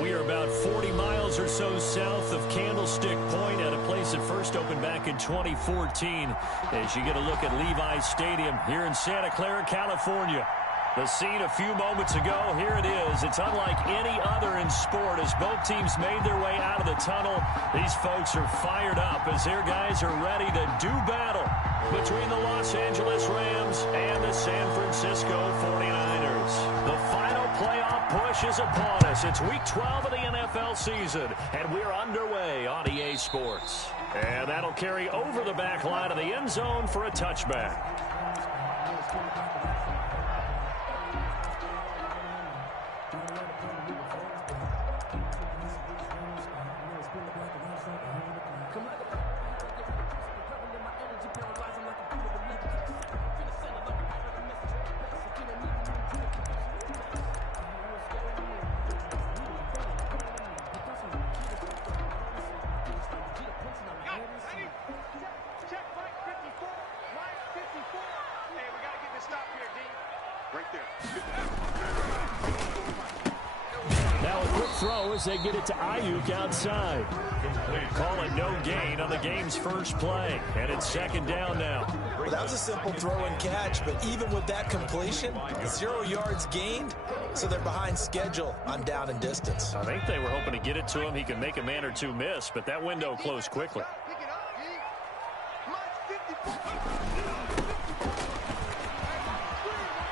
We are about 40 miles or so south of Candlestick Point at a place that first opened back in 2014 as you get a look at Levi's Stadium here in Santa Clara, California. The scene a few moments ago, here it is. It's unlike any other in sport as both teams made their way out of the tunnel. These folks are fired up as their guys are ready to do battle between the Los Angeles Rams and the San Francisco 49ers. The final playoff push is upon us. It's week 12 of the NFL season, and we're underway on EA Sports. And that'll carry over the back line of the end zone for a touchback. Now a quick throw as they get it to Ayuk outside. Call it no gain on the game's first play. And it's second down now. Well, that was a simple throw and catch, but even with that completion, 0 yards gained, so they're behind schedule on down and distance. I think they were hoping to get it to him. He could make a man or two miss, but that window closed quickly.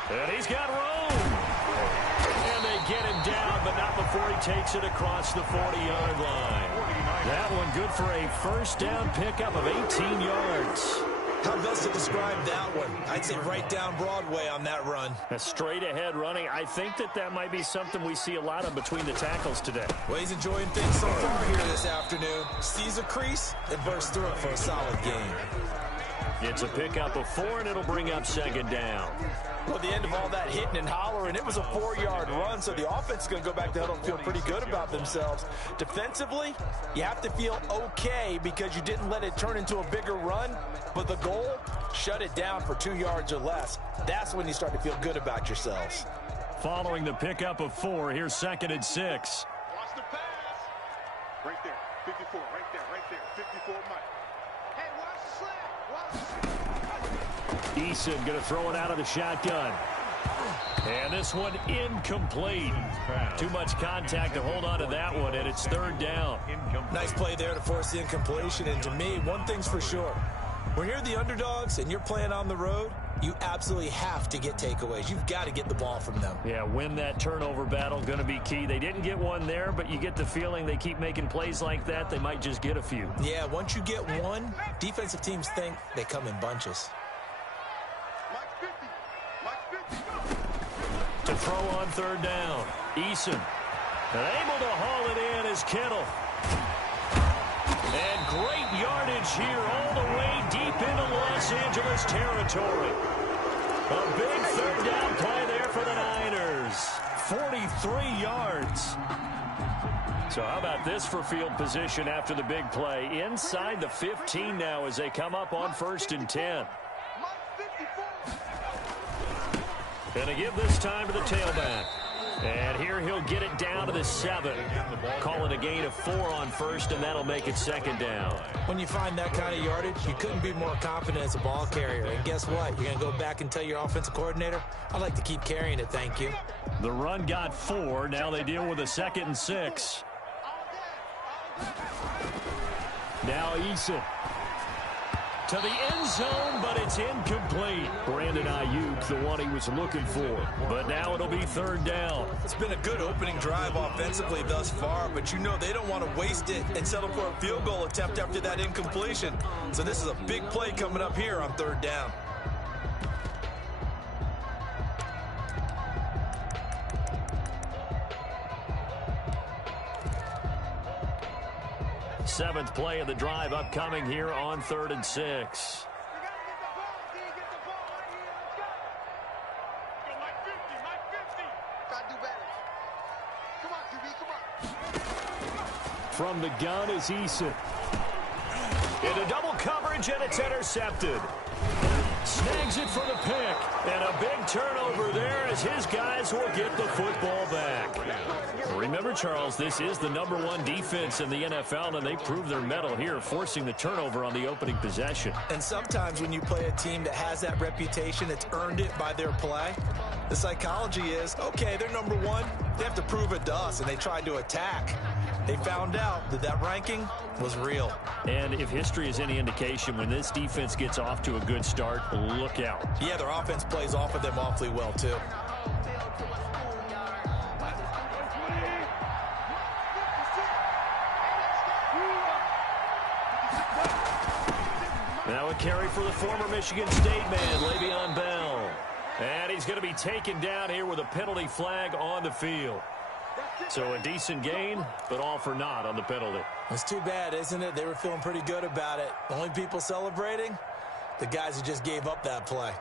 And he's got room. And they get him down, but not before he takes it across the 40-yard line. That one good for a first down pickup of 18 yards. How best to describe that one? I'd say right down Broadway on that run. A straight-ahead running. I think that might be something we see a lot of between the tackles today. Well, he's enjoying things so far here this afternoon. Sees a crease and bursts through it for a solid game. It's a pickup of 4, and it'll bring up second down. Well, at the end of all that hitting and hollering, it was a 4-yard run, so the offense is going to go back to huddle and feel pretty good about themselves. Defensively, you have to feel okay because you didn't let it turn into a bigger run, but the goal, shut it down for 2 yards or less. That's when you start to feel good about yourselves. Following the pickup of 4, here's second and 6. Watch the pass. Right there, 54, right there, 54 Mike. Hey, watch the slant. Eason going to throw it out of the shotgun. And this one incomplete. Too much contact to hold on to that one, and it's third down. Nice play there to force the incompletion, and to me, one thing's for sure. When you're the underdogs and you're playing on the road, you absolutely have to get takeaways. You've got to get the ball from them. Yeah, win that turnover battle, going to be key. They didn't get one there, but you get the feeling they keep making plays like that, they might just get a few. Yeah, once you get one, defensive teams think they come in bunches. To throw on third down, Eason. And able to haul it in is Kittle. And great yardage here all the way deep into Los Angeles territory. A big third down play there for the Niners. 43 yards. So how about this for field position after the big play? Inside the 15 now as they come up on 1st and 10. Going to give this time to the tailback. And here he'll get it down to the 7. Call it a gain of 4 on 1st, and that'll make it second down. When you find that kind of yardage, you couldn't be more confident as a ball carrier. And guess what? You're going to go back and tell your offensive coordinator, I'd like to keep carrying it, thank you. The run got 4. Now they deal with a 2nd and 6. Now Eason. To the end zone, but it's incomplete. Brandon Ayuk, the one he was looking for. But now it'll be third down. It's been a good opening drive offensively thus far, but you know they don't want to waste it and settle for a field goal attempt after that incompletion. So this is a big play coming up here on third down. Seventh play of the drive upcoming here on 3rd and 6. From the gun is Eason. Into double coverage, and it's intercepted. Snags it for the pick. And a big turnover there as his guys will get the football back. Remember, Charles, this is the #1 defense in the NFL, and they prove their mettle here, forcing the turnover on the opening possession. And sometimes when you play a team that has that reputation, it's earned it by their play. The psychology is, okay, they're #1. They have to prove it to us, and they tried to attack. They found out that that ranking was real. And if history is any indication, when this defense gets off to a good start, look out. Yeah, their offense plays off of them awfully well, too. Now a carry for the former Michigan State man, Le'Veon Bell. And he's going to be taken down here with a penalty flag on the field. So a decent gain, but all for naught on the penalty. It's too bad, isn't it? They were feeling pretty good about it. The only people celebrating, the guys who just gave up that play.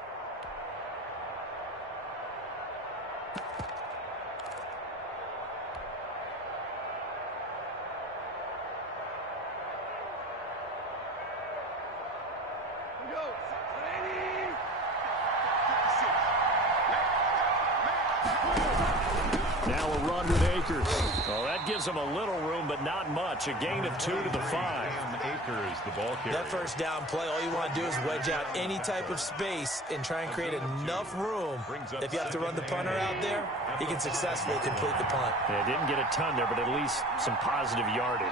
Now a run with Akers. Oh, that gives them a little room, but not much. A gain of 2 to the 5. Akers, the ball carrier. That first down play, all you want to do is wedge out any type of space and try and create enough room. If you have to run the punter out there, he can successfully complete the punt. Yeah, didn't get a ton there, but at least some positive yardage.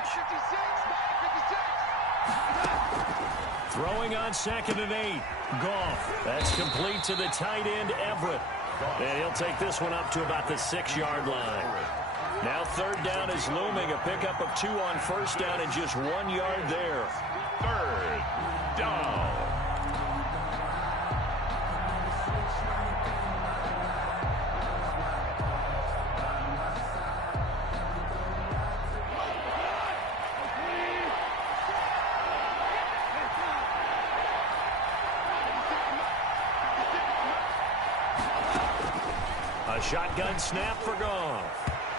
Throwing on 2nd and 8. Goff. That's complete to the tight end, Everett. And he'll take this one up to about the 6-yard line. Now 3rd down is looming. A pickup of 2 on 1st down and just 1 yard there. 3rd down. Shotgun snap for Goff.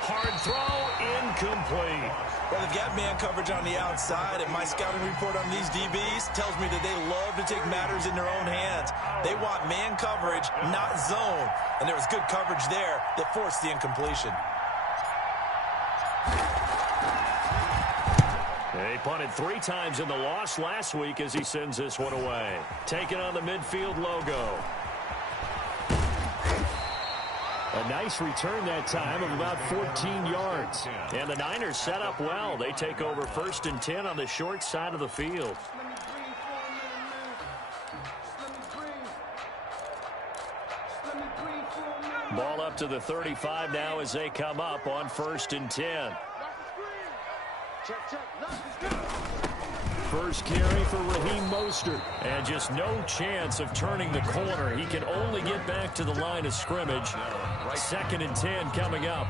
Hard throw, incomplete. Well, they've got man coverage on the outside, and my scouting report on these DBs tells me that they love to take matters in their own hands. They want man coverage, not zone. And there was good coverage there that forced the incompletion. They punted 3 times in the loss last week as he sends this one away. Taking on the midfield logo. A nice return that time of about 14 yards. And the Niners set up well. They take over 1st and 10 on the short side of the field. Ball up to the 35 now as they come up on 1st and 10. First carry for Raheem Mostert. And just no chance of turning the corner. He can only get back to the line of scrimmage. 2nd and 10 coming up.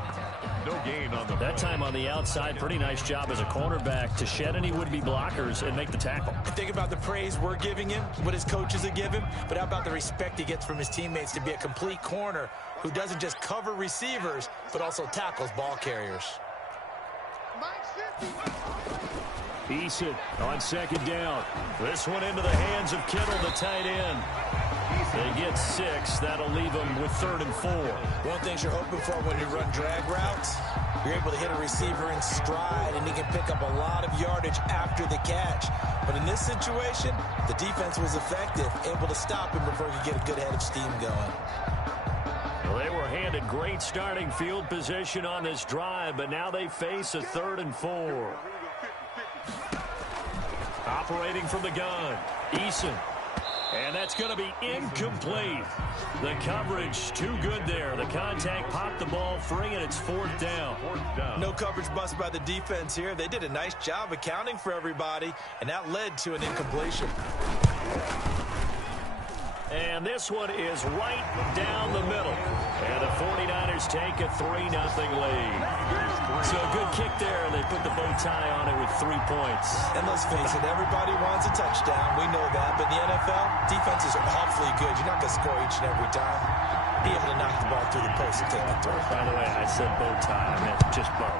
No gain on the that time on the outside. Pretty nice job as a cornerback to shed any would-be blockers and make the tackle. Think about the praise we're giving him, what his coaches have given, but how about the respect he gets from his teammates to be a complete corner who doesn't just cover receivers, but also tackles ball carriers. Eason on 2nd down. This one into the hands of Kittle, the tight end. They get 6. That'll leave them with 3rd and 4. One of the things you're hoping for when you run drag routes, you're able to hit a receiver in stride, and he can pick up a lot of yardage after the catch. But in this situation, the defense was effective, able to stop him before he could get a good head of steam going. Well, they were handed great starting field position on this drive, but now they face a 3rd and 4. Operating from the gun, Eason. And that's going to be incomplete. The coverage too good there. The contact popped the ball free, and it's 4th down. No coverage bust by the defense here. They did a nice job accounting for everybody, and that led to an incompletion. And this one is right down the middle. And the 49ers take a 3-0 lead. So a good kick there. They put the bow tie on it with 3 points. And let's face it, everybody wants a touchdown. We know that. But in the NFL, defenses are awfully good. You're not going to score each and every time. Be able to knock the ball through the post and take the throw. By the way, I said bow tie. I meant just bow.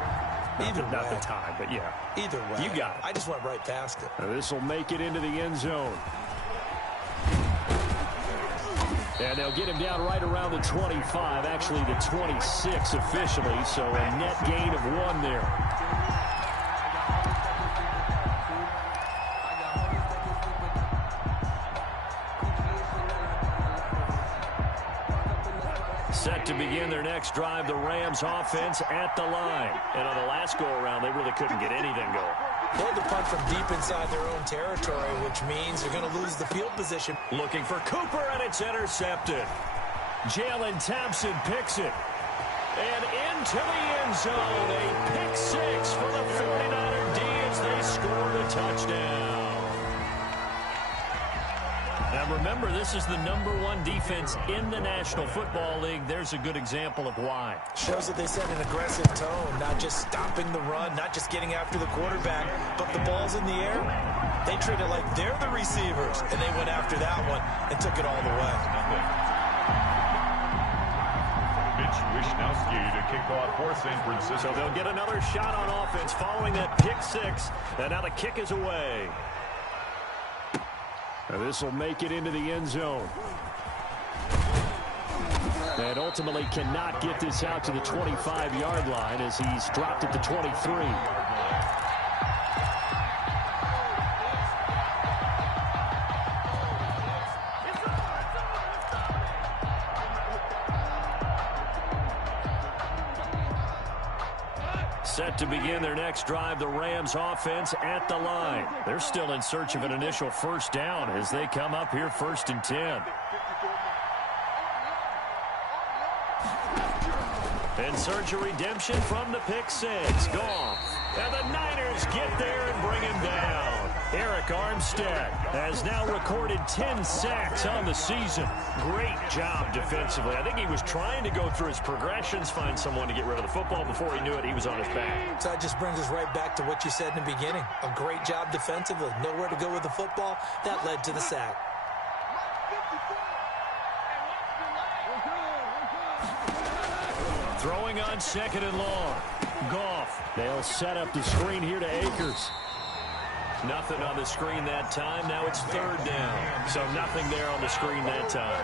Not the tie, but yeah. Either way. You got it. I just went right past it. This will make it into the end zone. And they'll get him down right around the 25, actually the 26 officially, so a net gain of 1 there. Set to begin their next drive, the Rams offense at the line. And on the last go-around, they really couldn't get anything going. They had to punt from deep inside their own territory, which means they're going to lose the field position. Looking for Cooper, and it's intercepted. Jalen Thompson picks it. And into the end zone, a pick 6 for the 49er D as they scored a touchdown. Now remember, this is the #1 defense in the National Football League. There's a good example of why. Shows that they set an aggressive tone, not just stopping the run, not just getting after the quarterback, but the ball's in the air. They treat it like they're the receivers, and they went after that one and took it all the way. Mitch Wishnowski to kick off for San Francisco. So they'll get another shot on offense following that pick 6, and now the kick is away. And this will make it into the end zone. And ultimately cannot get this out to the 25-yard line as he's dropped at the 23. Set to begin their next drive, the Rams offense at the line. They're still in search of an initial first down as they come up here 1st and 10. In search of redemption from the pick 6. Goff. And the Niners get there and bring him down. Eric Armstead has now recorded 10 sacks on the season. Great job defensively. I think he was trying to go through his progressions, find someone to get rid of the football. Before he knew it, he was on his back. So that just brings us right back to what you said in the beginning. A great job defensively. Nowhere to go with the football. That led to the sack. Throwing on 2nd and long. Goff. They'll set up the screen here to Akers. Nothing on the screen that time. Now it's 3rd down. So nothing there on the screen that time.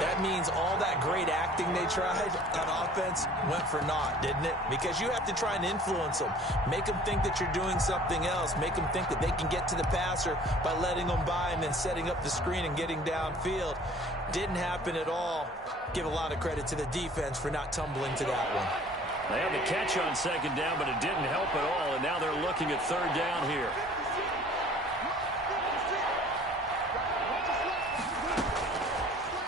That means all that great acting they tried on offense went for naught, didn't it? Because you have to try and influence them. Make them think that you're doing something else. Make them think that they can get to the passer by letting them by and then setting up the screen and getting downfield. Didn't happen at all. Give a lot of credit to the defense for not tumbling to that one. They had the catch on 2nd down, but it didn't help at all, and now they're looking at 3rd down here.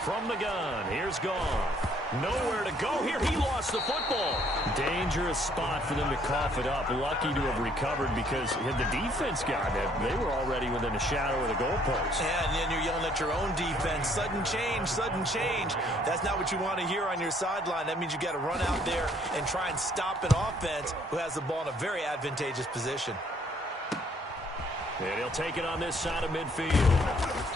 From the gun, here's Goff. Nowhere to go here. He lost the football. Dangerous spot for them to cough it up. Lucky to have recovered because had the defense got it, they were already within a shadow of the goalpost. Yeah, and then you're yelling at your own defense. Sudden change, sudden change. That's not what you want to hear on your sideline. That means you got to run out there and try and stop an offense who has the ball in a very advantageous position. And he'll take it on this side of midfield.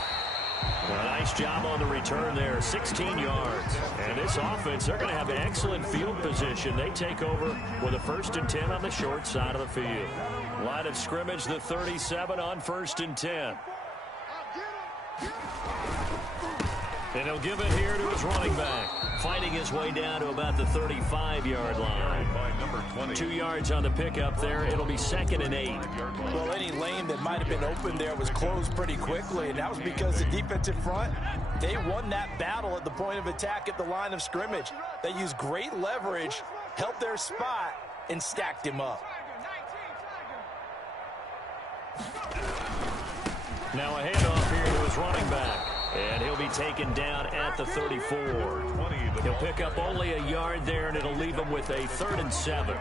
A nice job on the return there, 16 yards. And this offense, they're going to have excellent field position. They take over with a 1st and 10 on the short side of the field. Line of scrimmage, the 37 on 1st and 10. And he'll give it here to his running back. Fighting his way down to about the 35-yard line. 2 yards on the pickup there. It'll be 2nd and 8. Well, any lane that might have been open there was closed pretty quickly, and that was because the defensive front, they won that battle at the point of attack at the line of scrimmage. They used great leverage, held their spot, and stacked him up. Now a handoff here to his running back. And he'll be taken down at the 34. He'll pick up only a yard there, and it'll leave him with a 3rd and 7.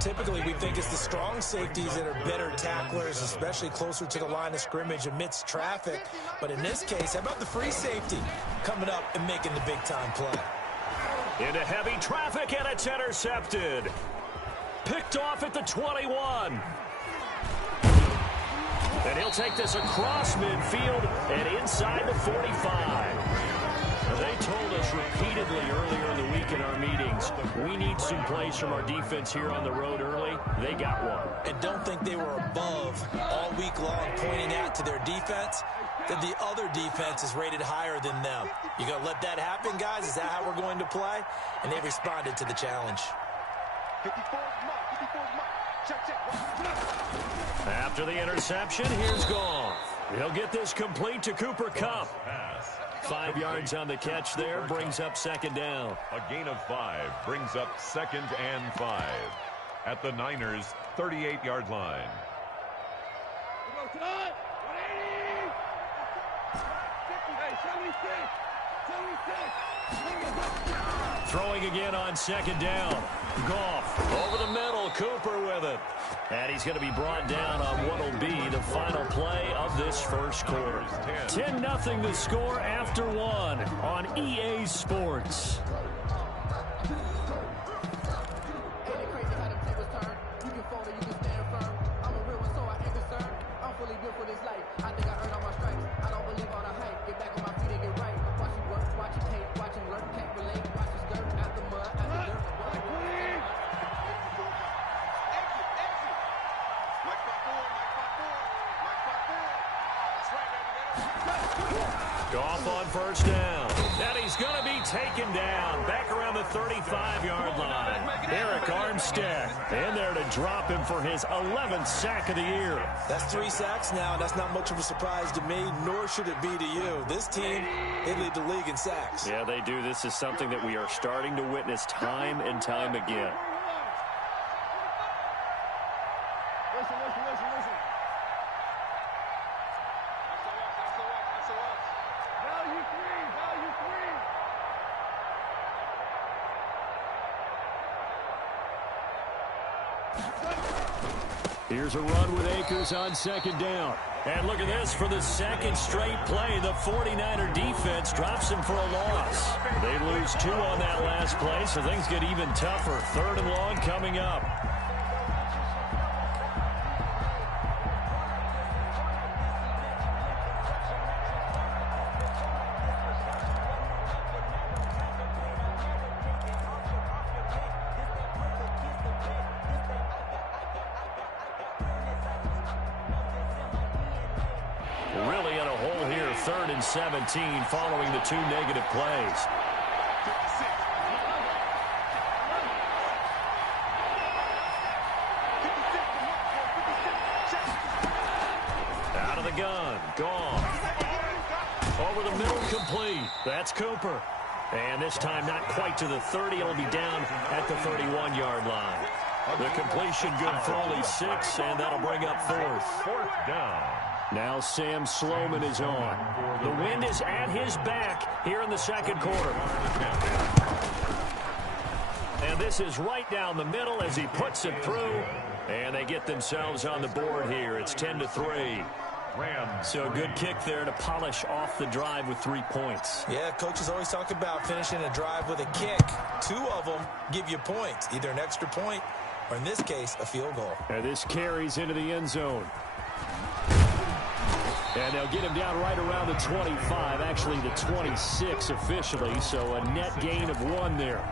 Typically, we think it's the strong safeties that are better tacklers, especially closer to the line of scrimmage amidst traffic. But in this case, how about the free safety coming up and making the big-time play? Into heavy traffic, and it's intercepted. Picked off at the 21. And he'll take this across midfield and inside the 45. They told us repeatedly earlier in the week in our meetings, we need some plays from our defense here on the road early. They got one. And don't think they were above all week long pointing out to their defense. that the other defense is rated higher than them. You going to let that happen, guys? Is that how we're going to play? And they responded to the challenge. 54's mark. 54's mark. Check. After the interception, here's Goff. He'll get this complete to Cooper Kupp. 5 yards on the catch there, brings up second down. A gain of 5 brings up 2nd and 5 at the Niners' 38-yard line. Throwing again on second down. Goff over the middle. Cooper with it. And he's going to be brought down on what will be the final play of this first quarter. 10-0 the score after 1 on EA Sports. Goff on first down. And he's going to be taken down back around the 35-yard line. Eric Armstead in there to drop him for his 11th sack of the year. That's 3 sacks now. That's not much of a surprise to me, nor should it be to you. This team, they lead the league in sacks. Yeah, they do. This is something that we are starting to witness time and time again. Listen. Value three. Here's a run with Akers on second down. And look at this. For the second straight play, the 49er defense drops him for a loss. They lose 2 on that last play, so things get even tougher. 3rd and long coming up. Really in a hole here, 3rd and 17 following the 2 negative plays. Out of the gun, gone. Over the middle, complete. That's Cooper. And this time not quite to the 30. It'll be down at the 31-yard line. The completion good for only 6, and that'll bring up 4th down. Now Sam Sloman is on. The wind is at his back here in the second quarter. And this is right down the middle as he puts it through. And they get themselves on the board here. It's 10-3. So a good kick there to polish off the drive with 3 points. Yeah, coaches always talk about finishing a drive with a kick. 2 of them give you points, either an extra point or, in this case, a field goal. And this carries into the end zone. And they'll get him down right around the 25, actually the 26 officially, so a net gain of 1 there.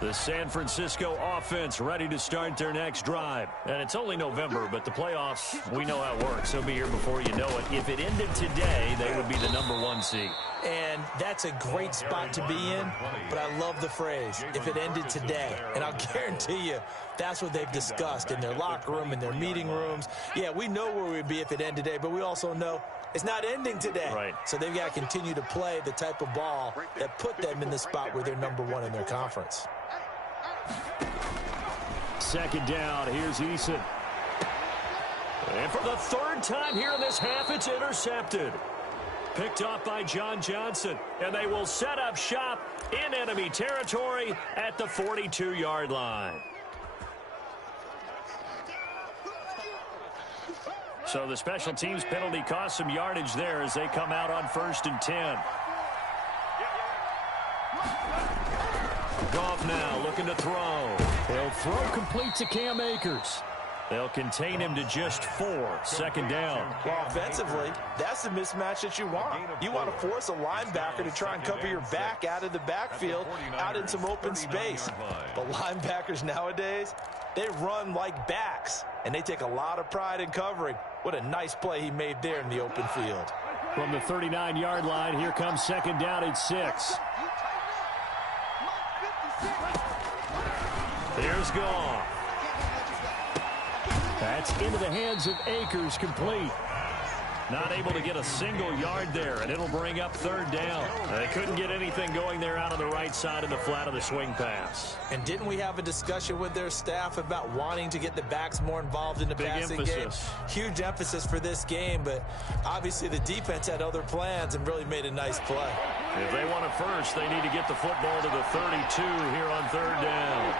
The San Francisco offense ready to start their next drive. And it's only November, but the playoffs, we know how it works. They'll be here before you know it. If it ended today, they would be the #1 seed. And that's a great spot to be in, but I love the phrase, if it ended today. And I'll guarantee you, that's what they've discussed in their locker room, in their meeting rooms. Yeah, we know where we'd be if it ended today, but we also know it's not ending today. Right. So they've got to continue to play the type of ball that put them in the spot where they're #1 in their conference. Second down, here's Eason. And for the 3rd time here in this half, it's intercepted. Picked off by John Johnson. And they will set up shop in enemy territory at the 42-yard line. So the special teams penalty cost some yardage there as they come out on 1st and 10. Goff now looking to throw. He'll throw complete to Cam Akers. They'll contain him to just 4. Second down. Well, offensively, that's the mismatch that you want. You want to force a linebacker to try and cover your back out of the backfield, out in some open space. But linebackers nowadays, they run like backs, and they take a lot of pride in covering. What a nice play he made there in the open field. From the 39-yard line, here comes second down at 6. Here's Goff. That's into the hands of Akers, complete. Not able to get a single yard there, and it'll bring up third down. They couldn't get anything going there out on the right side of the flat of the swing pass. And didn't we have a discussion with their staff about wanting to get the backs more involved in the passing game? Huge emphasis for this game, but obviously the defense had other plans and really made a nice play. If they want it first, they need to get the football to the 32 here on third down.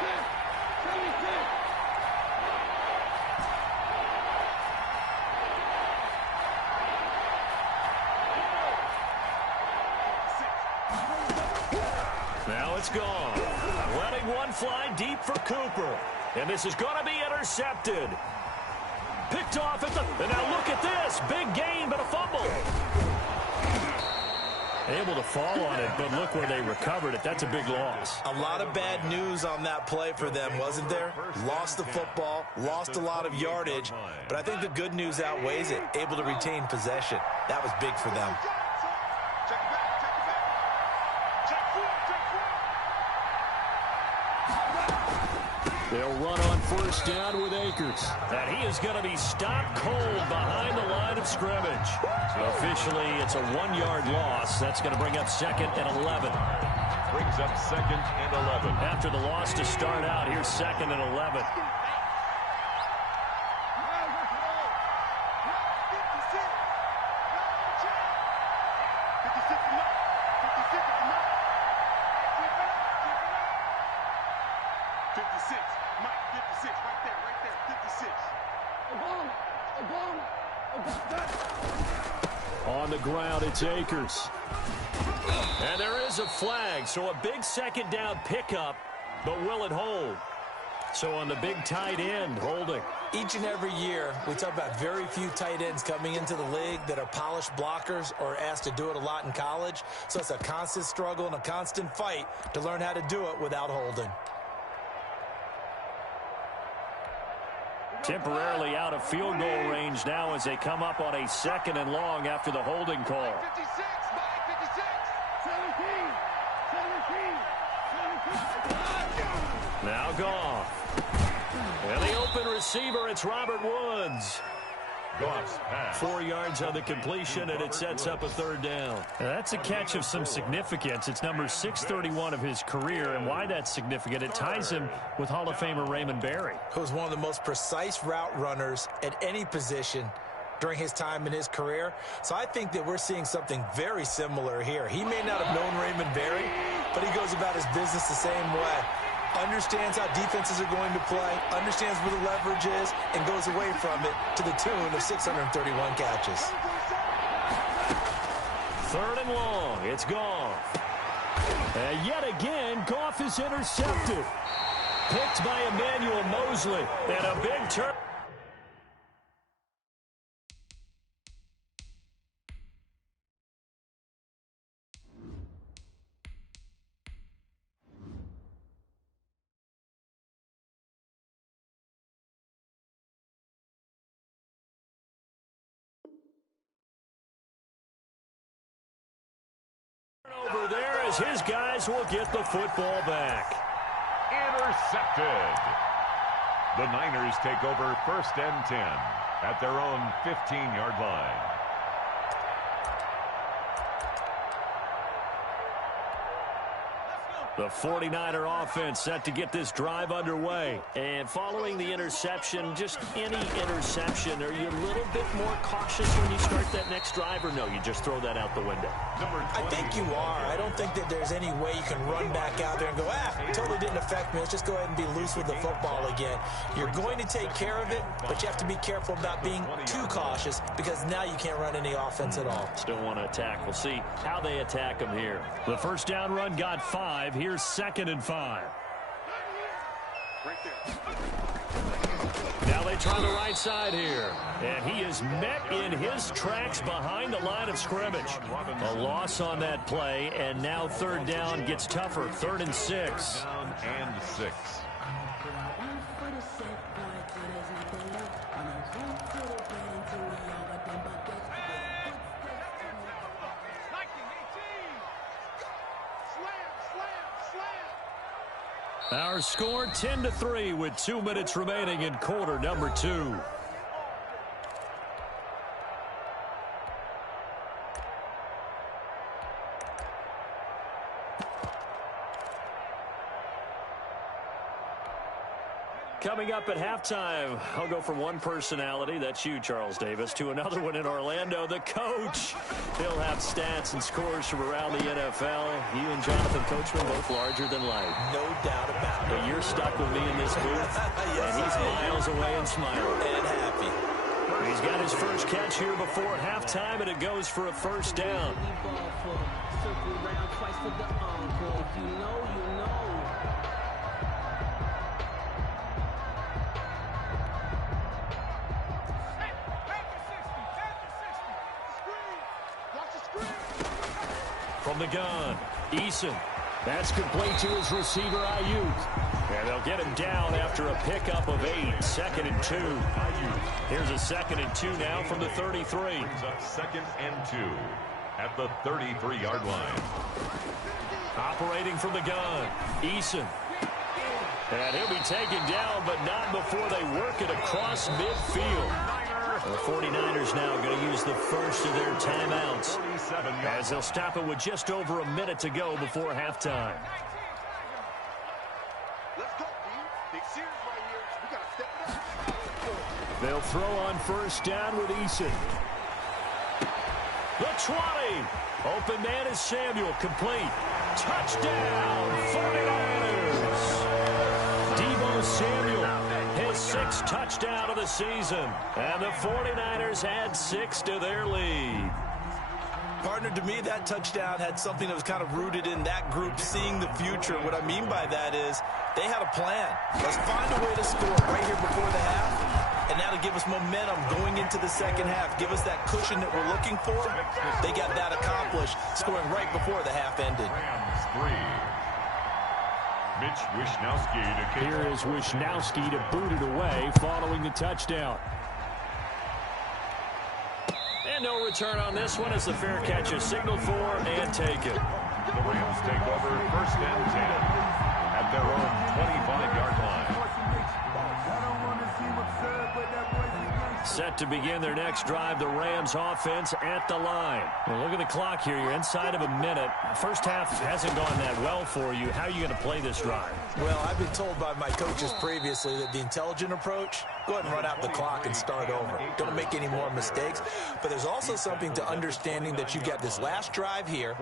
Now it's gone. Letting one fly deep for Cooper. And this is going to be intercepted. Picked off at the... And now look at this. Big gain, but a fumble. Able to fall on it, but look where they recovered it. That's a big loss. A lot of bad news on that play for them, wasn't there? Lost the football, lost a lot of yardage, but I think the good news outweighs it. Able to retain possession. That was big for them. They'll run on first down with Akers. And he is going to be stopped cold behind the line of scrimmage. So officially, it's a 1-yard loss. That's going to bring up second and 11. Brings up second and 11. After the loss to start out, here's second and 11. On the ground, it's Akers. And there is a flag, so a big second down pickup, but will it hold? So on the big tight end, holding. Each and every year, we talk about very few tight ends coming into the league that are polished blockers or asked to do it a lot in college. So it's a constant struggle and a constant fight to learn how to do it without holding. Temporarily out of field goal range now as they come up on a second and long after the holding call. 56, Mike, 56. 17. Now Goff. And the open receiver, it's Robert Woods. Goff's pass. 4 yards on the completion, and it sets up a third down. Now, that's a catch of some significance. It's number 631 of his career, and why that's significant, it ties him with Hall of Famer Raymond Berry, who was one of the most precise route runners at any position during his time in his career. So I think that we're seeing something very similar here. He may not have known Raymond Berry, but he goes about his business the same way. Understands how defenses are going to play, understands where the leverage is, and goes away from it to the tune of 631 catches. Third and long, it's Goff. And yet again, Goff is intercepted. Picked by Emmanuel Mosley, and a big turn. Over there as his guys will get the football back. Intercepted. The Niners take over first and 10 at their own 15-yard line. The 49er offense set to get this drive underway. And following the interception, just any interception, are you a little bit more cautious when you start that next drive, or no, you just throw that out the window? I think you are. I don't think that there's any way you can run back out there and go, totally didn't affect me. Let's just go ahead and be loose with the football again. You're going to take care of it, but you have to be careful about being too cautious because now you can't run any offense at all. Still want to attack. We'll see how they attack them here. The first down run got 5. Here's second and 5. Right there. Now they try the right side here. And he is met in his tracks behind the line of scrimmage. A loss on that play, and now third down gets tougher. 3rd and 6. Down and 6. Our score 10-3 with 2 minutes remaining in quarter number 2. Coming up at halftime, I'll go from one personality, that's you, Charles Davis, to another one in Orlando, the coach. He'll have stats and scores from around the NFL. You and Jonathan Coachman both larger than life. No doubt about it. But you're stuck with me in this booth, Yes, and he's miles away and smiling. And happy. He's got his first catch here before halftime, and it goes for a first down. From the gun, Eason. That's complete to his receiver, Ayuk. And they'll get him down after a pickup of 8. 2nd and 2. Here's a 2nd and 2 now from the 33. Brings up 2nd and 2 at the 33-yard line. Operating from the gun, Eason. And he'll be taken down, but not before they work it across midfield. The 49ers now going to use the first of their timeouts as they'll stop it with just over a minute to go before halftime. Let's go, team. Big series right here. We got to step it up. They'll throw on first down with Eason. The 20. Open man is Samuel. Complete. Touchdown, 49ers. Deebo Samuel, his 6th touchdown of the season. And the 49ers add 6 to their lead. Partner, to me, that touchdown had something that was kind of rooted in that group seeing the future. What I mean by that is they had a plan. Let's find a way to score right here before the half. And that'll give us momentum going into the second half. Give us that cushion that we're looking for. They got that accomplished, scoring right before the half ended. Rams 3. Mitch Wishnowsky to kick. Here is Wishnowsky to boot it away following the touchdown. And no return on this one as the fair catch is signaled for and taken. The Rams take over 1st and 10 at their own 25-yard line. Set to begin their next drive, the Rams offense at the line. Well, look at the clock here. You're inside of a minute. First half hasn't gone that well for you. How are you going to play this drive? Well, I've been told by my coaches previously that the intelligent approach, go ahead and run out the clock and start over. Don't make any more mistakes. But there's also something to understanding that you got this last drive here.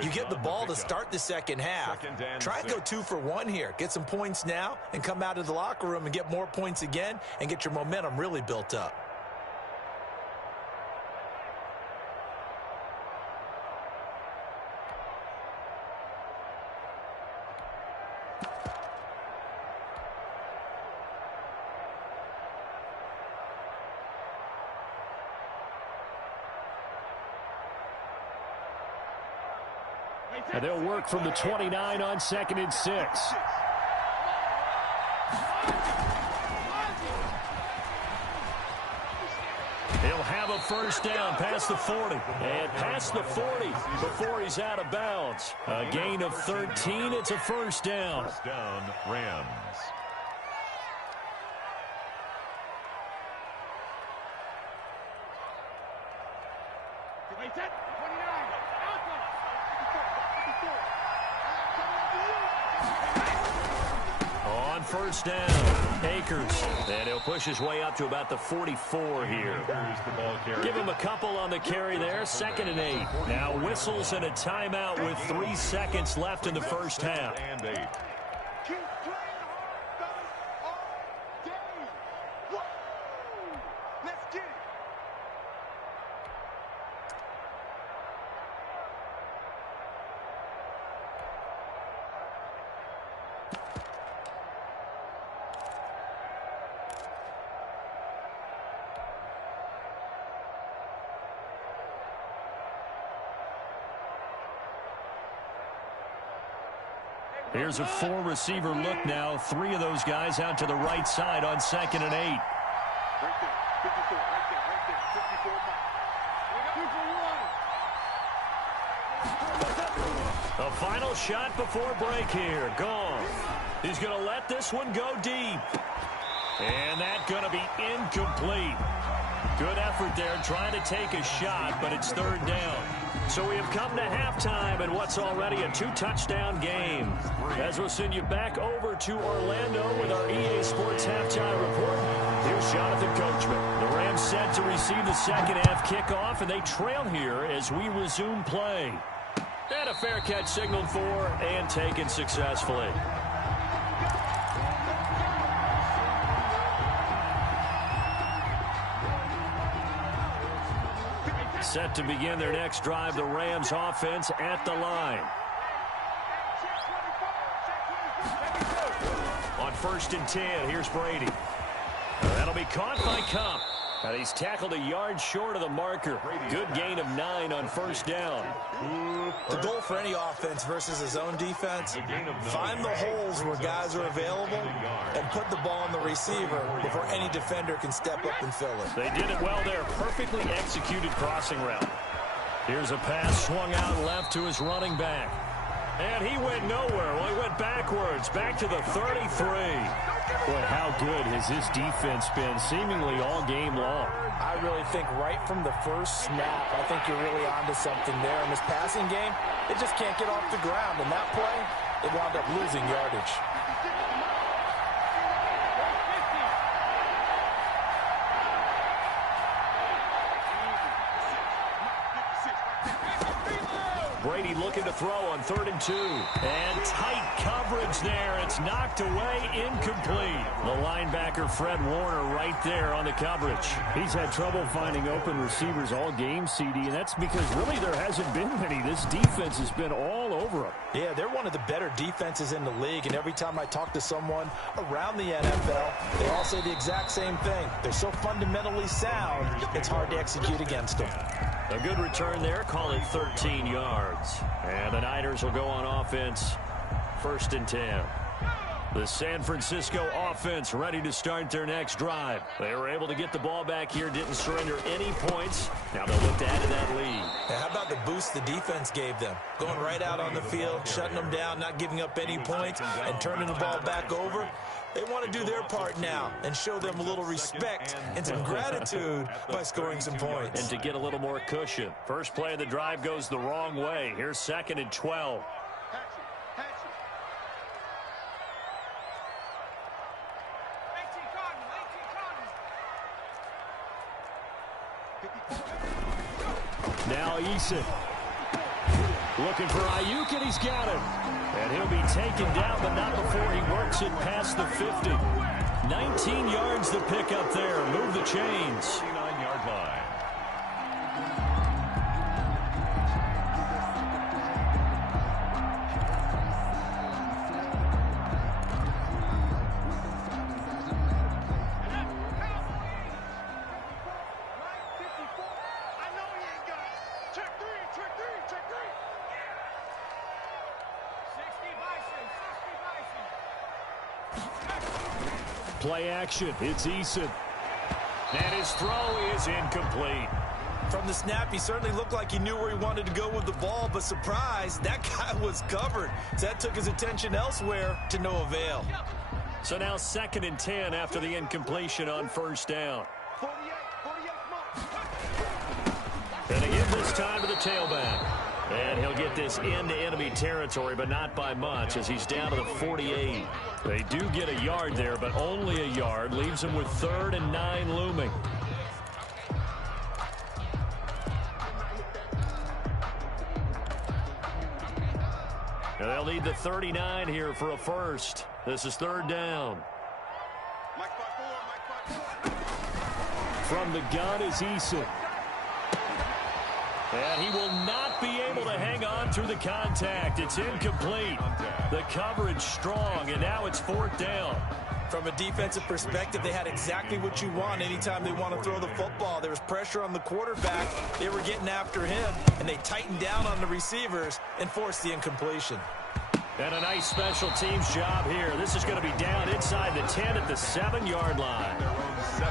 You get the ball to start the second half. Try and go 2 for 1 here. Get some points now and come out of the locker room and get more points again and get your momentum really built up. And they'll work from the 29 on 2nd and 6. He'll have a first down past the 40. And past the 40 before he's out of bounds. A gain of 13. It's a first down. First down, Rams. On first down, Akers. And he'll push his way up to about the 44 here. Give him a couple on the carry there. 2nd and 8. Now whistles and a timeout with 3 seconds left in the first half. And 8. Keep playing hard, fellas, all day. Woo! Let's get it. Here's a 4-receiver look now. 3 of those guys out to the right side on 2nd and 8. Right there. 54. Right there. Right there. 54 Mike. The final shot before break here. Gone. He's going to let this one go deep. And that's going to be incomplete. Good effort there trying to take a shot, but it's 3rd down. So we have come to halftime in what's already a 2-touchdown game. As we'll send you back over to Orlando with our EA Sports Halftime Report, here's Jonathan Coachman. The Rams set to receive the second-half kickoff, and they trail here as we resume play. And a fair catch signaled for and taken successfully. Set to begin their next drive, the Rams offense at the line. On 1st and 10, here's Brady. That'll be caught by Cup. And he's tackled a yard short of the marker. Good gain of 9 on 1st down. The goal for any offense versus his own defense, find the holes where guys are available and put the ball on the receiver before any defender can step up and fill it. They did it well there. Perfectly executed crossing route. Here's a pass swung out left to his running back. And he went nowhere. Well, he went backwards, back to the 33. Boy, how good has this defense been seemingly all game long? I really think right from the first snap, I think you're really onto something there. In this passing game, it just can't get off the ground. In that play, it wound up losing yardage. Brady looking to throw on 3rd and 2. And tight coverage there. It's knocked away, incomplete. The linebacker, Fred Warner, right there on the coverage. He's had trouble finding open receivers all game, CD, and that's because really there hasn't been many. This defense has been all over them. Yeah, they're one of the better defenses in the league, and every time I talk to someone around the NFL, they all say the exact same thing. They're so fundamentally sound, it's hard to execute against them. A good return there, call it 13 yards. And the Niners will go on offense, 1st and 10. The San Francisco offense ready to start their next drive. They were able to get the ball back here, didn't surrender any points. Now they'll look to add to that lead. Now, how about the boost the defense gave them? Going right out on the field, shutting them down, not giving up any points, and turning the ball back over. They want to do their part now and show them a little respect and some gratitude by scoring some points. And to get a little more cushion. First play of the drive goes the wrong way. Here's 2nd and 12. Now Eason. Looking for Ayuk, and he's got it. And he'll be taken down, but not before he works it past the 50. 19 yards to pick up there. Move the chains. 59-yard line. Play action. It's Eason. And his throw is incomplete. From the snap, he certainly looked like he knew where he wanted to go with the ball, but surprise, that guy was covered. So that took his attention elsewhere to no avail. So now 2nd and 10 after the incompletion on 1st down. And again this time to the tailback. And he'll get this into enemy territory, but not by much as he's down to the 48. They do get a yard there, but only a yard. Leaves him with 3rd and 9 looming. And they'll need the 39 here for a first. This is 3rd down. From the gun is Eason. And he will not be able to hang on through the contact. It's incomplete. The coverage strong, and now it's 4th down. From a defensive perspective, they had exactly what you want anytime they want to throw the football. There was pressure on the quarterback. They were getting after him, and they tightened down on the receivers and forced the incompletion. And a nice special teams job here. This is going to be down inside the 10 at the 7-yard line.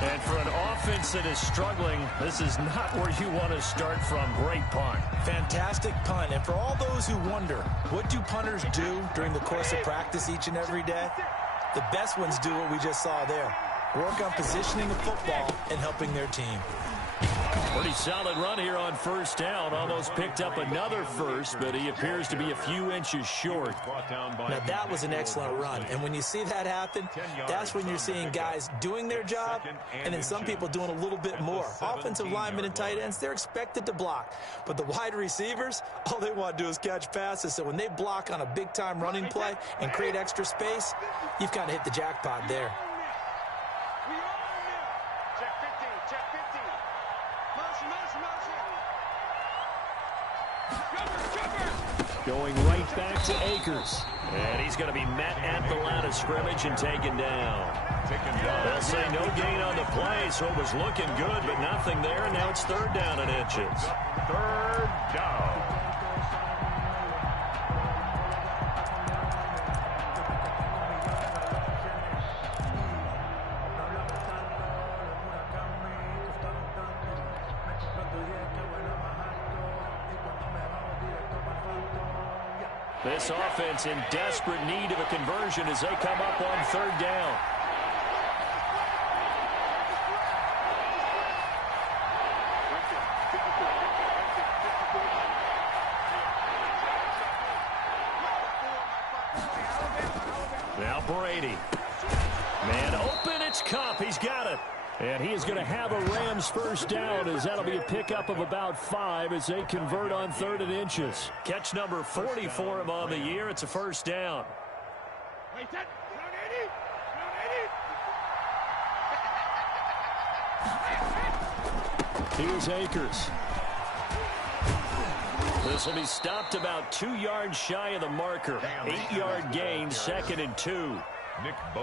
And for an offense that is struggling, this is not where you want to start from. Great punt. Fantastic punt. And for all those who wonder, what do punters do during the course of practice each and every day? The best ones do what we just saw there. Work on positioning the football and helping their team. Pretty solid run here on first down. Almost picked up another first, but he appears to be a few inches short. Now, that was an excellent run. And when you see that happen, that's when you're seeing guys doing their job and then some people doing a little bit more. Offensive linemen and tight ends, they're expected to block. But the wide receivers, all they want to do is catch passes. So when they block on a big-time running play and create extra space, you've kind of hit the jackpot there. Going right back to Akers. And he's going to be met at the line of scrimmage and taken down. They'll say no gain on the play, so it was looking good, but nothing there, and now it's third down and inches. Third down. This offense in desperate need of a conversion as they come up on third down. Now Brady. Man open, it's Cup. He's got it. And he is going to have a Rams first down as that'll be a pickup of about 5 as they convert on third and inches. Catch number 40 for him on the year. It's a first down. Here's Akers. This will be stopped about 2 yards shy of the marker. 8-yard gain, 2nd and 2.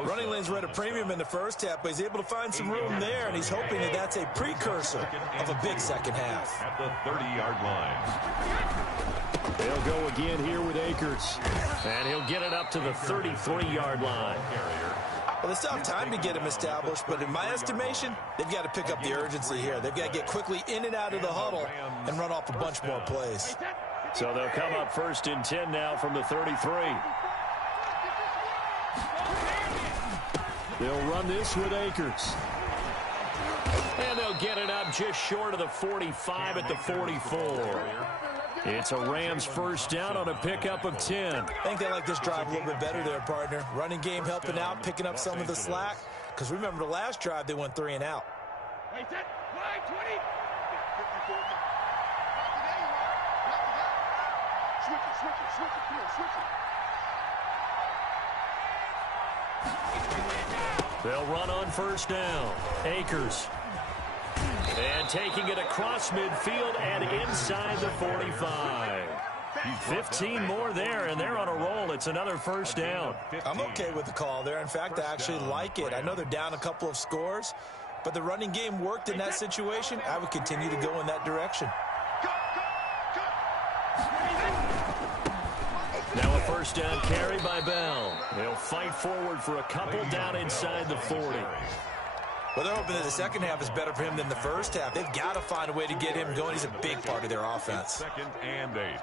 Running lanes were at a premium in the first half, but he's able to find some room there, and he's hoping that that's a precursor of a big second half. At the 30-yard line. They'll go again here with Akers, and he'll get it up to the 33-yard line. Well, it's tough time to get him established, but in my estimation, they've got to pick up the urgency here. They've got to get quickly in and out of the huddle and run off a bunch more plays. So they'll come up first and 10 now from the 33. They'll run this with Akers. And they'll get it up just short of the 45 at the 44. It's a Rams first down on a pickup of 10. I think they like this drive a little bit better there, partner. Running game helping out, picking up some of the slack. Because remember the last drive, they went 3 and out. They'll run on first down. Akers. And taking it across midfield and inside the 45. 15 more there, and they're on a roll. It's another first down. I'm okay with the call there. In fact, I actually like it. I know they're down a couple of scores, but the running game worked in that situation. I would continue to go in that direction. Now a first down carry by Bell. They'll fight forward for a couple down inside the 40. Well, they're hoping that the second half is better for him than the first half. They've got to find a way to get him going. He's a big part of their offense. 2nd and 8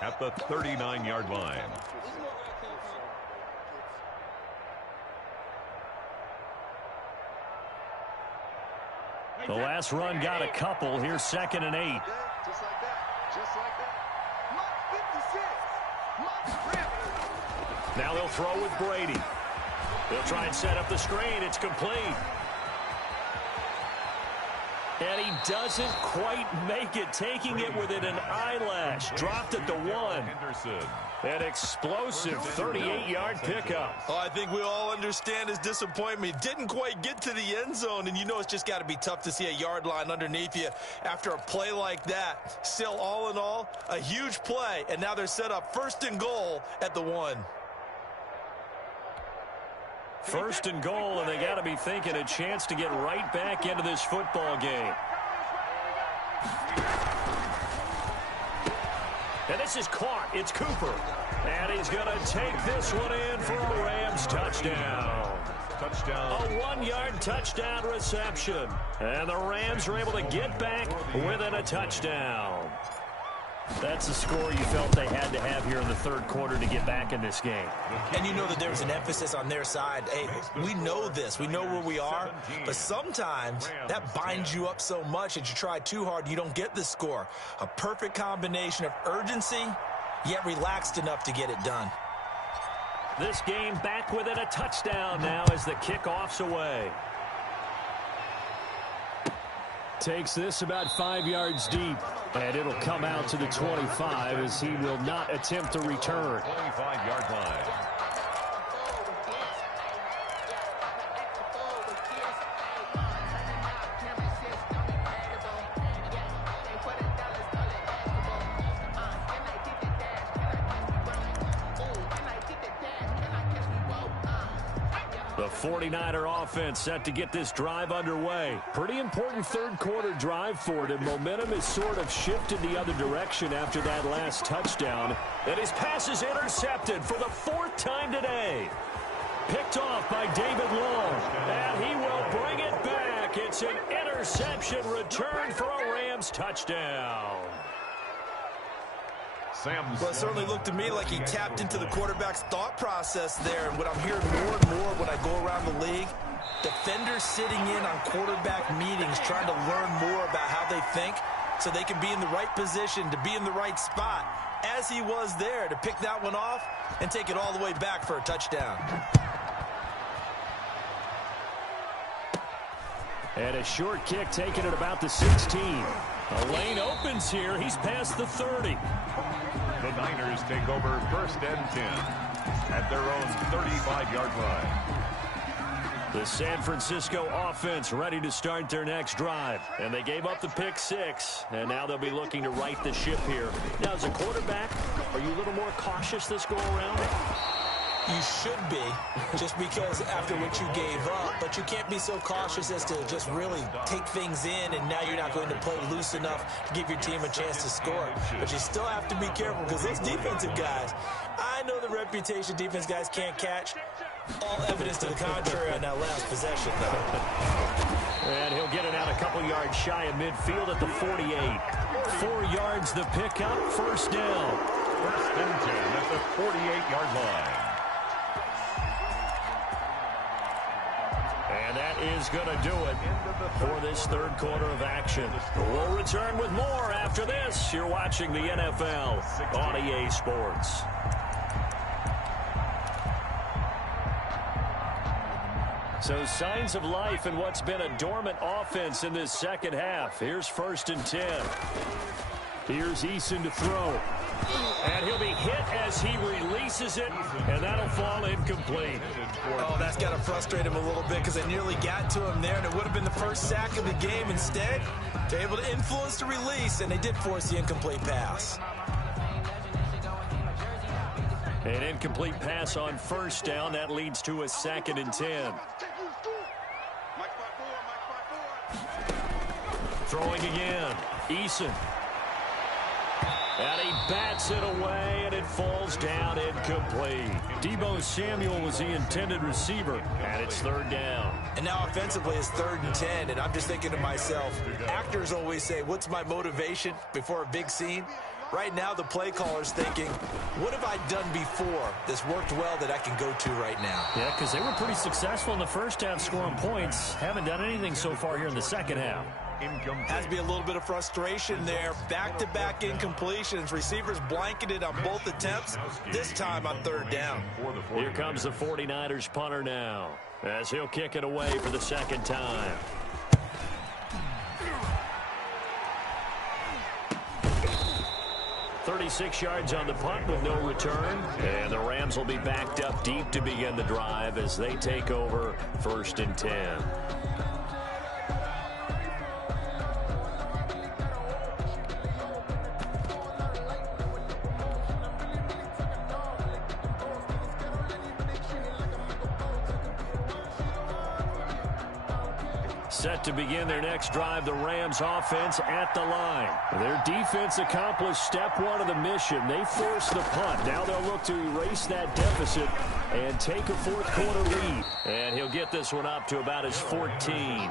at the 39-yard line. The last run got a couple. Here's 2nd and 8. Just like that. Just like that. Now they'll throw with Brady. They'll try and set up the screen. It's complete. And he doesn't quite make it, taking it within an eyelash. Dropped at the 1. An explosive 38-yard pickup. Oh, I think we all understand his disappointment. Didn't quite get to the end zone, and you know it's just got to be tough to see a yard line underneath you after a play like that. Still, all in all, a huge play, and now they're set up 1st and goal at the 1. 1st and goal, and they got to be thinking a chance to get right back into this football game. And this is caught. It's Cooper. And he's going to take this one in for a Rams touchdown. Touchdown. A 1-yard touchdown reception. And the Rams are able to get back within a touchdown. That's the score you felt they had to have here in the third quarter to get back in this game. And you know that there's an emphasis on their side. Hey, we know this. We know where we are. But sometimes that binds you up so much that you try too hard, you don't get the score. A perfect combination of urgency, yet relaxed enough to get it done. This game back within a touchdown now as the kickoff's away. Takes this about 5 yards deep, and it'll come out to the 25 as he will not attempt to return. 25-yard line. The 49er offense set to get this drive underway. Pretty important third quarter drive for it, and momentum has sort of shifted the other direction after that last touchdown. And his pass is intercepted for the 4th time today. Picked off by David Long, and he will bring it back. It's an interception return for a Rams touchdown. Well, it certainly looked to me like he tapped into the quarterback's thought process there. And what I'm hearing more and more when I go around the league, defenders sitting in on quarterback meetings trying to learn more about how they think so they can be in the right position to be in the right spot, as he was there to pick that one off and take it all the way back for a touchdown. And a short kick taken at about the 16. A lane opens here. He's past the 30. The Niners take over 1st and 10 at their own 35-yard line. The San Francisco offense ready to start their next drive. And they gave up the pick 6, and now they'll be looking to right the ship here. Now, as a quarterback, are you a little more cautious this go-around? You should be, just because after what you gave up, but you can't be so cautious as to just really take things in, and now you're not going to play loose enough to give your team a chance to score. But you still have to be careful because those defensive guys, I know the reputation defense guys can't catch. All evidence to the contrary on that last possession, though. And he'll get it out a couple yards shy of midfield at the 48. 4 yards the pickup, 1st down. 1st and 10 at the 48-yard line. And that is going to do it for this third quarter of action. We'll return with more after this. You're watching the NFL on EA Sports. So signs of life in what's been a dormant offense in this second half. Here's 1st and 10. Here's Eason to throw. And he'll be hit as he releases it, and that'll fall incomplete. Oh, that's got to frustrate him a little bit because they nearly got to him there, and it would have been the first sack of the game. Instead, they're able to influence the release, and they did force the incomplete pass. An incomplete pass on 1st down. That leads to a 2nd and 10. Throwing again. Eason. And he bats it away, and it falls down incomplete. Deebo Samuel was the intended receiver, and it's 3rd down. And now offensively it's 3rd and 10, and I'm just thinking to myself, actors always say, what's my motivation before a big scene? Right now the play caller's thinking, what have I done before that's worked well that I can go to right now? Yeah, because they were pretty successful in the first half scoring points. Haven't done anything so far here in the second half. Has to be a little bit of frustration there. Back-to-back incompletions. Receivers blanketed on both attempts, this time on 3rd down. Here comes the 49ers punter now, as he'll kick it away for the 2nd time. "36 yards on the punt with no return. And the Rams will be backed up deep to begin the drive as they take over 1st and 10. set to begin their next drive. The Rams offense at the line. Their defense accomplished step one of the mission. They forced the punt. Now they'll look to erase that deficit and take a fourth quarter lead. And he'll get this one up to about his 14.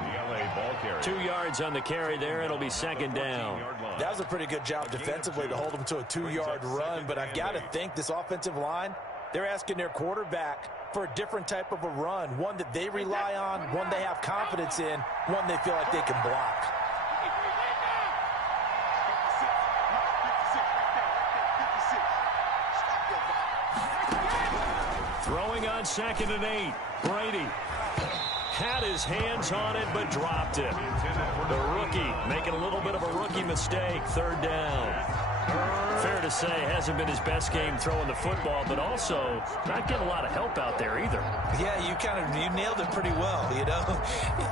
2 yards on the carry there. It'll be second down. That was a pretty good job defensively to hold them to a 2-yard run. But I've got to think this offensive line, they're asking their quarterback for a different type of a run, one that they rely on, one they have confidence in, one they feel like they can block. Throwing on 2nd and 8. Brady had his hands on it but dropped it. The rookie making a little bit of a rookie mistake. 3rd down. Fair to say, hasn't been his best game throwing the football, but also not getting a lot of help out there either. Yeah, you nailed it pretty well, you know.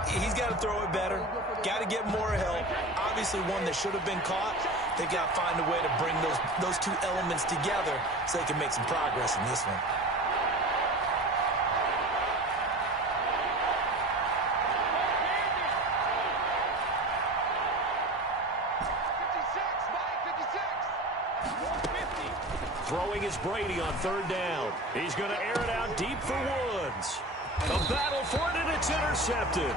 He's got to throw it better, got to get more help. Obviously one that should have been caught. They got to find a way to bring those two elements together so they can make some progress in this one. Throwing is Brady on 3rd down. He's going to air it out deep for Woods. A battle for it, and it's intercepted.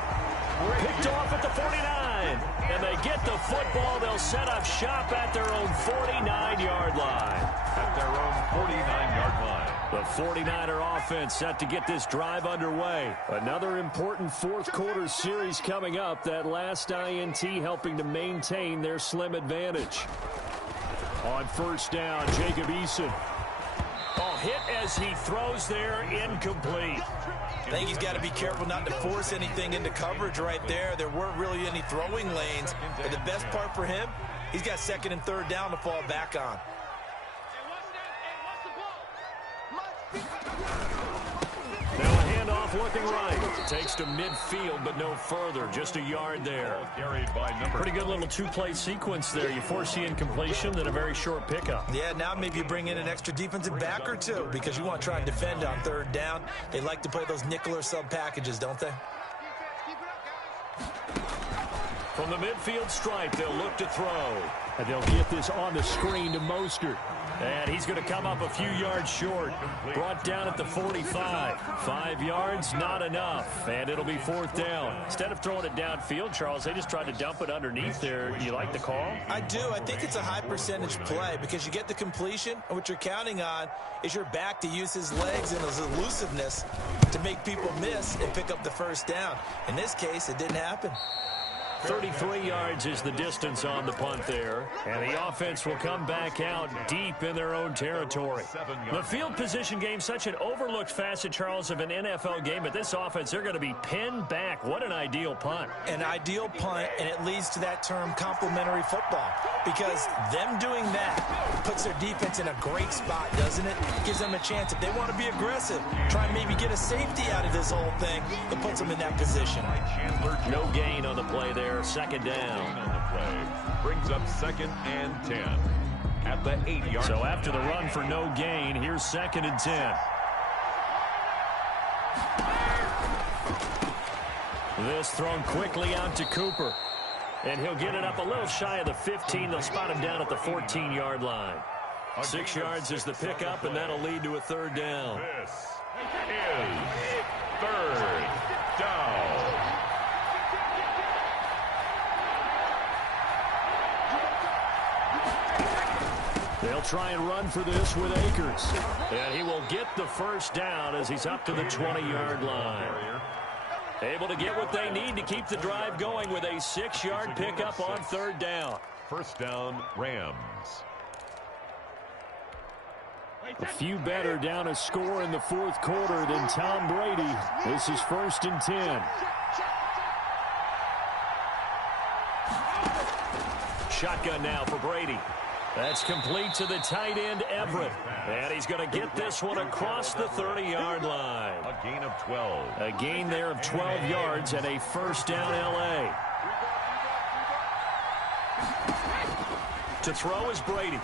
Picked off at the 49. And they get the football. They'll set up shop at their own 49-yard line. At their own 49-yard line. The 49er offense set to get this drive underway. Another important fourth quarter series coming up. That last INT helping to maintain their slim advantage. On 1st down, Jacob Eason. Oh, hit as he throws there, incomplete. I think he's got to be careful not to force anything into coverage right there. There weren't really any throwing lanes. But the best part for him, he's got 2nd and 3rd down to fall back on. Now a handoff looking right. Takes to midfield, but no further. Just a yard there. Pretty good little 2-play sequence there. You force the incompletion, then a very short pickup. Yeah, now maybe you bring in an extra defensive back or two because you want to try and defend on 3rd down. They like to play those nickel or sub packages, don't they? From the midfield stripe, they'll look to throw. And they'll get this on the screen to Mostert. And he's going to come up a few yards short. Brought down at the 45. 5 yards, not enough. And it'll be 4th down. Instead of throwing it downfield, Charles, they just tried to dump it underneath there. You like the call? I do. I think it's a high percentage play because you get the completion, and what you're counting on is your back to use his legs and his elusiveness to make people miss and pick up the 1st down. In this case, it didn't happen. 33 yards is the distance on the punt there. And the offense will come back out deep in their own territory. The field position game, such an overlooked facet, Charles, of an NFL game. But this offense, they're going to be pinned back. What an ideal punt. An ideal punt, and it leads to that term complementary football. Because them doing that puts their defense in a great spot, doesn't it? Gives them a chance, if they want to be aggressive, try and maybe get a safety out of this whole thing, it puts them in that position. No gain on the play there. 2nd down. On the play. Brings up 2nd and 10 at the 8-yard. So after the run for no gain, here's 2nd and 10. This thrown quickly out to Cooper. And he'll get it up a little shy of the 15. They'll spot him down at the 14-yard line. 6 yards is the pickup, and that'll lead to a 3rd down. This is 3rd down. They'll try and run for this with Akers. And he will get the 1st down as he's up to the 20-yard line. Able to get what they need to keep the drive going with a 6-yard pickup on 3rd down. 1st down, Rams. A few better down a score in the 4th quarter than Tom Brady. This is 1st and 10. Shotgun now for Brady. That's complete to the tight end, Everett. And he's going to get this one across the 30-yard line. A gain of 12. A gain there of 12 yards and a 1st down, L.A. To throw is Brady.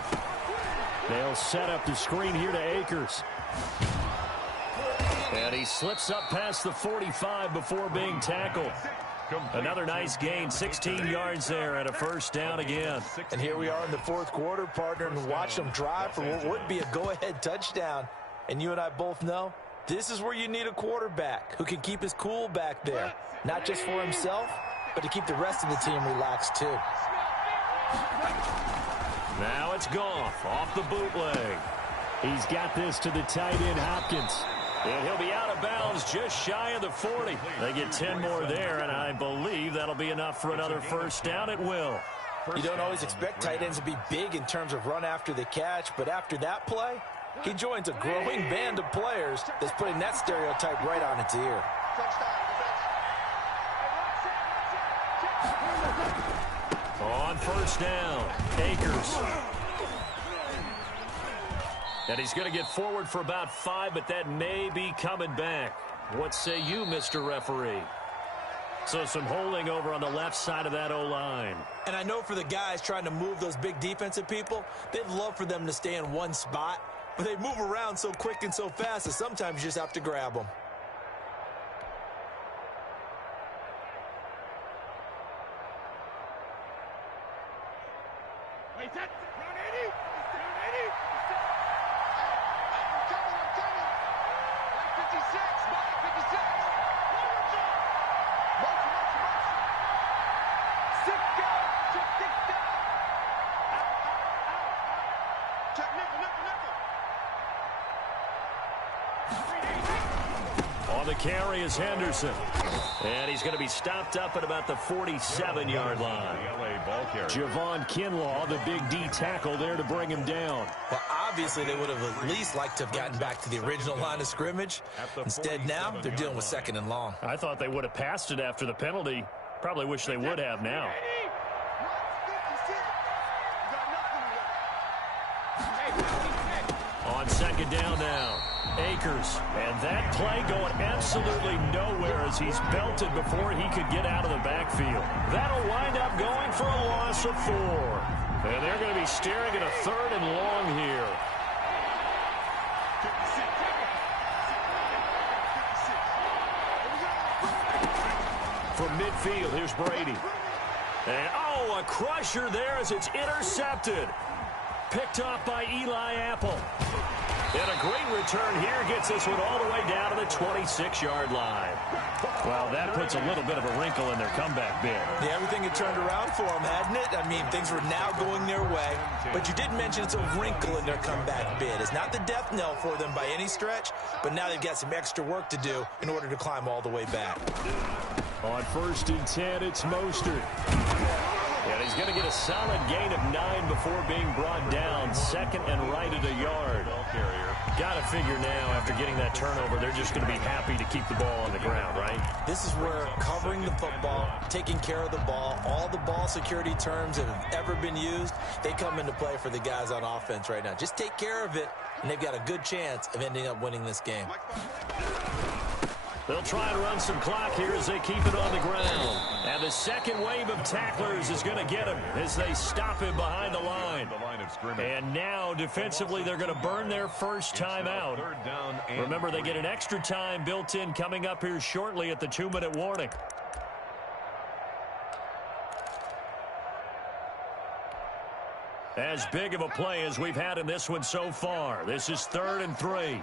They'll set up the screen here to Akers. And he slips up past the 45 before being tackled. Another nice gain, 16 yards there and a first down again. And here we are in the fourth quarter, partner, and watch them drive for what would be a go-ahead touchdown. And you and I both know this is where you need a quarterback who can keep his cool back there, not just for himself, but to keep the rest of the team relaxed too. Now it's Goff off the bootleg. He's got this to the tight end, Hopkins. And he'll be out of bounds just shy of the 40. They get 10 more there, and I believe that'll be enough for another first down. It will. You don't always expect tight ends to be big in terms of run after the catch, but after that play, he joins a growing band of players that's putting that stereotype right on its ear. On first down, Akers. And he's going to get forward for about 5, but that may be coming back. What say you, Mr. Referee? So some holding over on the left side of that O-line. And I know for the guys trying to move those big defensive people, they'd love for them to stay in one spot, but they move around so quick and so fast that sometimes you just have to grab them. On the carry is Henderson. And he's going to be stopped up at about the 47-yard line. Javon Kinlaw, the big D tackle there to bring him down. Well, obviously they would have at least liked to have gotten back to the original line of scrimmage. Instead now, they're dealing with second and long. I thought they would have passed it after the penalty. Probably wish they would have now. On second down now, Akers. And that play going absolutely nowhere as he's belted before he could get out of the backfield. That'll wind up going for a loss of 4. And they're going to be staring at a 3rd and long here. From midfield, here's Brady. And, oh, a crusher there as it's intercepted. Picked off by Eli Apple. And a great return here gets this one all the way down to the 26-yard line. Well, that puts a little bit of a wrinkle in their comeback bid. Yeah, everything had turned around for them, hadn't it? I mean, things were now going their way. But you did mention it's a wrinkle in their comeback bid. It's not the death knell for them by any stretch, but now they've got some extra work to do in order to climb all the way back. On 1st and 10, it's Mostert. And he's going to get a solid gain of 9 before being brought down. 2nd and right at a yard. Got to figure now, after getting that turnover, they're just going to be happy to keep the ball on the ground, right? This is where covering the football, taking care of the ball, all the ball security terms that have ever been used, they come into play for the guys on offense right now. Just take care of it, and they've got a good chance of ending up winning this game. They'll try and run some clock here as they keep it on the ground. And the second wave of tacklers is going to get him as they stop him behind the line. And now, defensively, they're going to burn their first time out. Remember, they get an extra time built in coming up here shortly at the 2-minute warning. As big of a play as we've had in this one so far. This is 3rd and 3.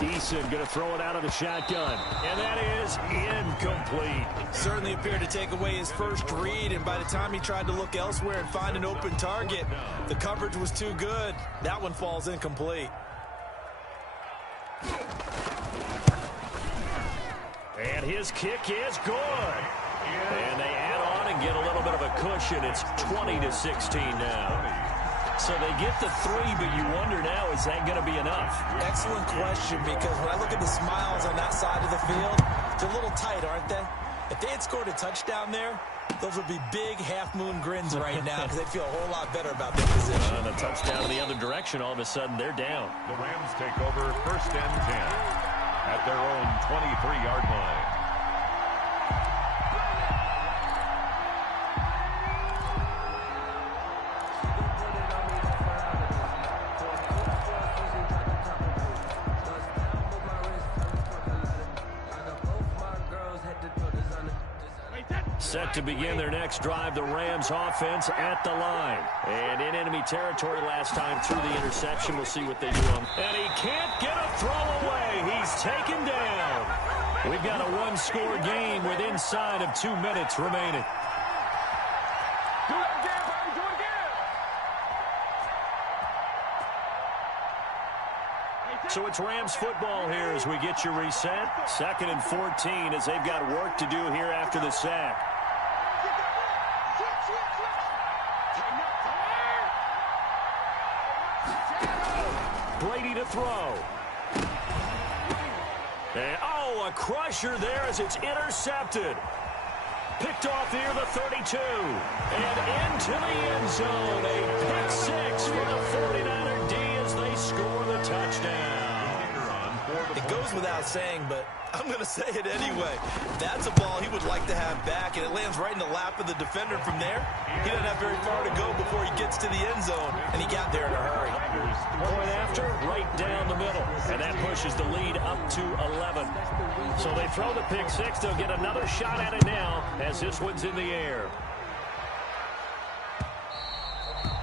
Eason going to throw it out of the shotgun. And that is incomplete. Certainly appeared to take away his first read, and by the time he tried to look elsewhere and find an open target, the coverage was too good. That one falls incomplete. And his kick is good. And they add on and get a little bit of a cushion. It's 20-16 now. So they get the 3, but you wonder now, is that going to be enough? Excellent question, because when I look at the smiles on that side of the field, they're a little tight, aren't they? If they had scored a touchdown there, those would be big half-moon grins right now because they feel a whole lot better about their position. And a touchdown in the other direction, all of a sudden they're down. The Rams take over 1st and 10 at their own 23-yard line. Set to begin their next drive, the Rams offense at the line. And in enemy territory last time through the interception. We'll see what they do on. And he can't get a throw away. He's taken down. We've got a one-score game with inside of 2 minutes remaining. Do it again, baby. Do it again. So it's Rams football here as we get you reset. 2nd and 14 as they've got work to do here after the sack. Brady to throw. And, a crusher there as it's intercepted. Picked off near the 32. And into the end zone. A pick six for the 49er D as they score the touchdown. It goes without saying, but I'm going to say it anyway. That's a ball he would like to have back, and it lands right in the lap of the defender from there. He doesn't have very far to go before he gets to the end zone, and he got there in a hurry. Point after, right down the middle, and that pushes the lead up to 11. So they throw the pick six. They'll get another shot at it now as this one's in the air.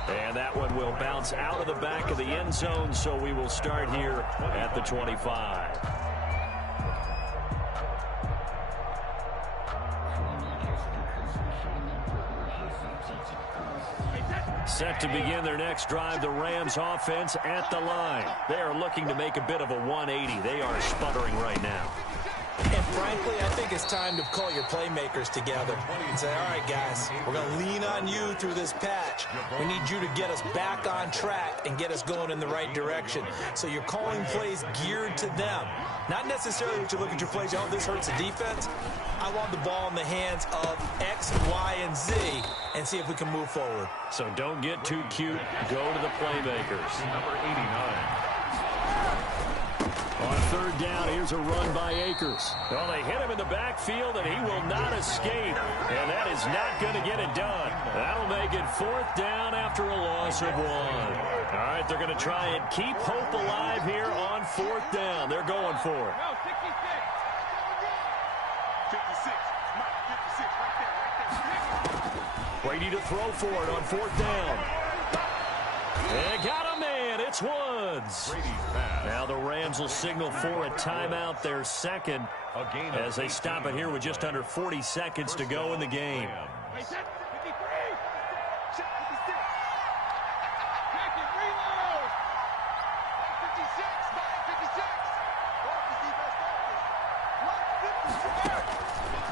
And that one will bounce out of the back of the end zone, so we will start here at the 25. Set to begin their next drive, the Rams offense at the line. They are looking to make a bit of a 180. They are sputtering right now. And frankly, I think it's time to call your playmakers together and say, all right, guys, we're going to lean on you through this patch. We need you to get us back on track and get us going in the right direction. So you're calling plays geared to them. Not necessarily that you look at your plays, oh, this hurts the defense. I want the ball in the hands of X, Y, and Z and see if we can move forward. So don't get too cute. Go to the playmakers. Number 89. On 3rd down, here's a run by Akers. Well, they hit him in the backfield, and he will not escape. And that is not going to get it done. That'll make it 4th down after a loss of 1. All right, they're going to try and keep hope alive here on 4th down. They're going for it. 56. Mike, 56. Right there. Brady to throw for it on 4th down. And got a man. It's Woods. Now the Rams will signal for a timeout, their second, as they stop it here with just under 40 seconds to go in the game.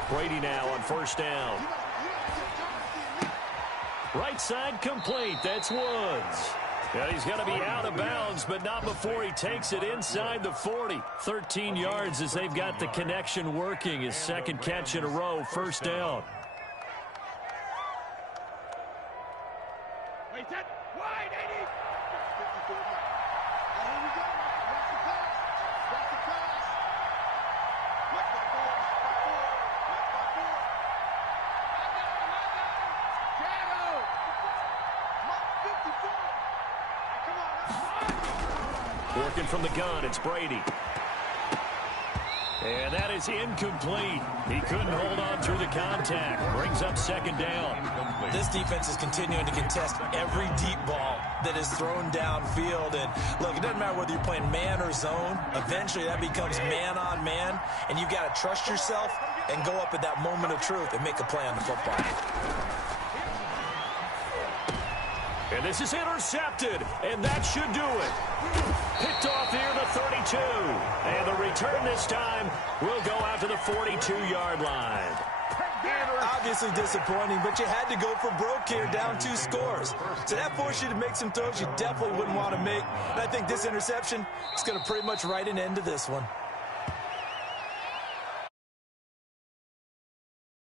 Brady now on 1st down. Right side complete. That's Woods. Yeah, he's going to be out of bounds, but not before he takes it inside the 40. 13 yards as they've got the connection working. His second catch in a row, 1st down. Working from the gun, it's Brady. And that is incomplete. He couldn't hold on through the contact. Brings up 2nd down. This defense is continuing to contest every deep ball that is thrown downfield. And look, it doesn't matter whether you're playing man or zone. Eventually that becomes man on man. And you've got to trust yourself and go up at that moment of truth and make a play on the football. And this is intercepted, and that should do it. Picked off near the 32. And the return this time will go out to the 42-yard line. Obviously disappointing, but you had to go for broke here, down 2 scores. So that forced you to make some throws you definitely wouldn't want to make. And I think this interception is going to pretty much write an end to this one.